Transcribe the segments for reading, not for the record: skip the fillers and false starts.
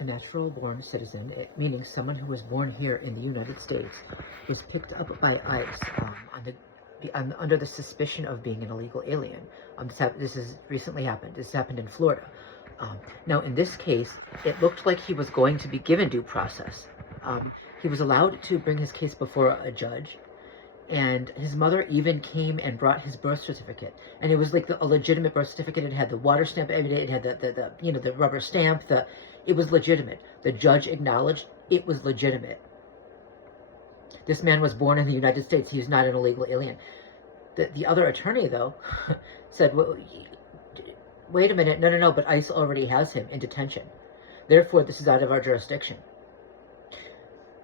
A natural-born citizen, meaning someone who was born here in the United States, was picked up by ICE under the suspicion of being an illegal alien. This has recently happened. This happened in Florida. Now, in this case, it looked like he was going to be given due process. He was allowed to bring his case before a judge, and his mother even came and brought his birth certificate, and it was like a legitimate birth certificate. It had the water stamp, it had the rubber stamp. It was legitimate. The judge acknowledged it was legitimate. This man was born in the United States. He is not an illegal alien. The other attorney, though, said, well, wait a minute, no, but ICE already has him in detention. Therefore, this is out of our jurisdiction.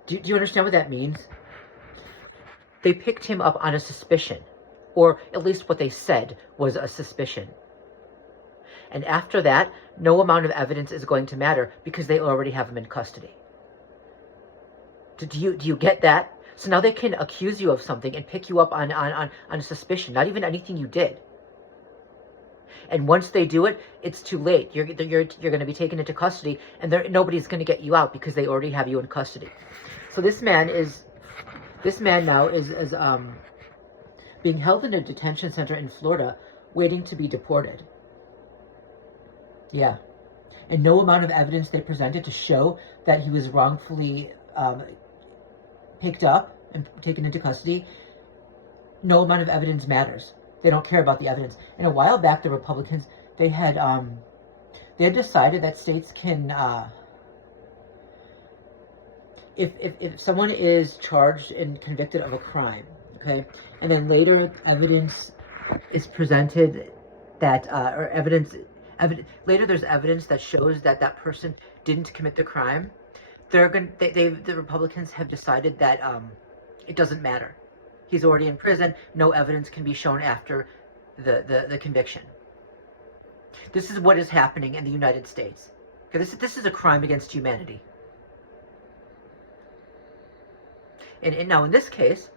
Do you understand what that means? They picked him up on a suspicion, or at least what they said was a suspicion. And after that, no amount of evidence is going to matter because they already have him in custody. Do you get that? So now they can accuse you of something and pick you up on a suspicion, not even anything you did. And once they do it, it's too late. You're going to be taken into custody, and nobody's going to get you out because they already have you in custody. So this man now is being held in a detention center in Florida, waiting to be deported. Yeah. And no amount of evidence they presented to show that he was wrongfully picked up and taken into custody, no amount of evidence matters. They don't care about the evidence. And a while back, the Republicans, they had decided that states can, if someone is charged and convicted of a crime, okay, and then later evidence is presented that, later there's evidence that shows that that person didn't commit the crime, the Republicans have decided that it doesn't matter. He's already in prison. No evidence can be shown after the conviction. This is what is happening in the United States. Okay, this is a crime against humanity. And now in this case,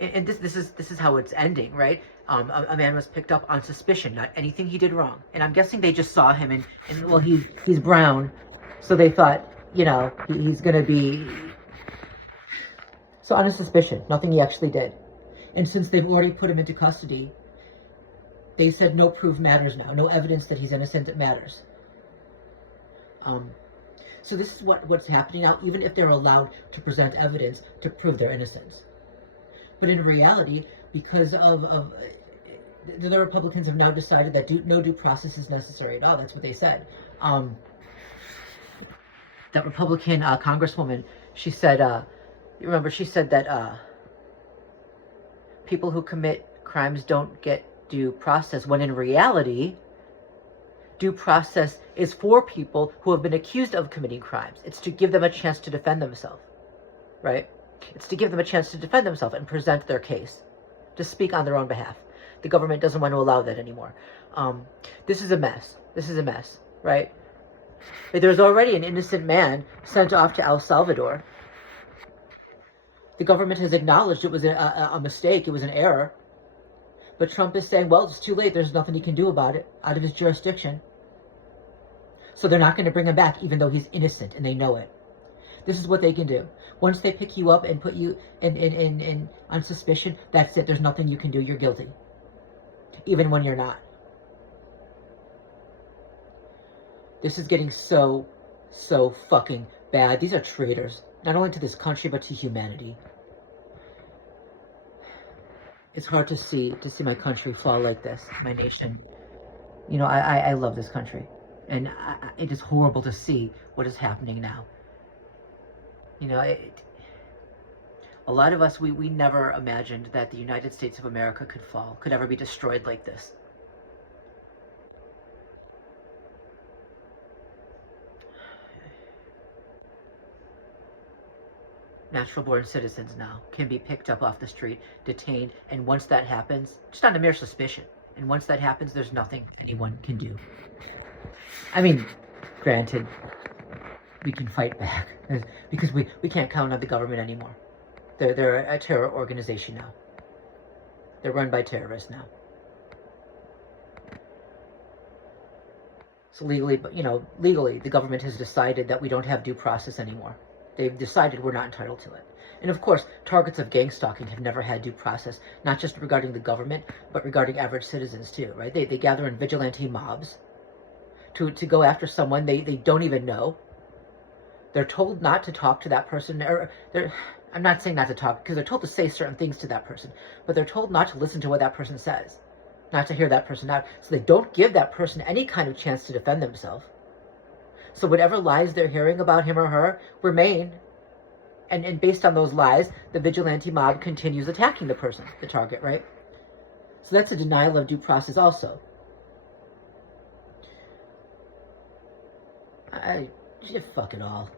and this is how it's ending, right? A man was picked up on suspicion, not anything he did wrong. And I'm guessing they just saw him and well, he's brown, so they thought, he's gonna be. So on a suspicion, nothing he actually did. And since they've already put him into custody, they said no proof matters now. No evidence that he's innocent that matters. So this is what's happening now, even if they're allowed to present evidence to prove their innocence. But in reality, because of the Republicans have now decided that no due process is necessary at all. That's what they said. That Republican Congresswoman, she said, remember, she said that people who commit crimes don't get due process, when in reality, due process is for people who have been accused of committing crimes. It's to give them a chance to defend themselves, right? It's to give them a chance to defend themselves and present their case, to speak on their own behalf. The government doesn't want to allow that anymore. This is a mess. This is a mess, right? There's already an innocent man sent off to El Salvador. The government has acknowledged it was a mistake, it was an error. But Trump is saying, well, it's too late, there's nothing he can do about it, out of his jurisdiction. So they're not going to bring him back, even though he's innocent, and they know it. This is what they can do. Once they pick you up and put you in on suspicion, that's it, there's nothing you can do, you're guilty. Even when you're not. This is getting so fucking bad. These are traitors, not only to this country, but to humanity. It's hard to see my country fall like this, my nation. I love this country. And it is horrible to see what is happening now. A lot of us, we never imagined that the United States of America could fall, could ever be destroyed like this. Natural-born citizens now can be picked up off the street, detained, and once that happens, just on a mere suspicion, and once that happens, there's nothing anyone can do. I mean, granted, we can fight back, because we can't count on the government anymore. They're a terror organization now. They're run by terrorists now. So legally, but legally, the government has decided that we don't have due process anymore. They've decided we're not entitled to it. And of course, targets of gang stalking have never had due process, not just regarding the government, but regarding average citizens too, right? They gather in vigilante mobs to go after someone they don't even know. They're told not to talk to that person, or I'm not saying not to talk, because they're told to say certain things to that person, but they're told not to listen to what that person says, not to hear that person out. So they don't give that person any kind of chance to defend themselves. So whatever lies they're hearing about him or her remain. And based on those lies, the vigilante mob continues attacking the person, the target, right? So that's a denial of due process also. Fuck it all.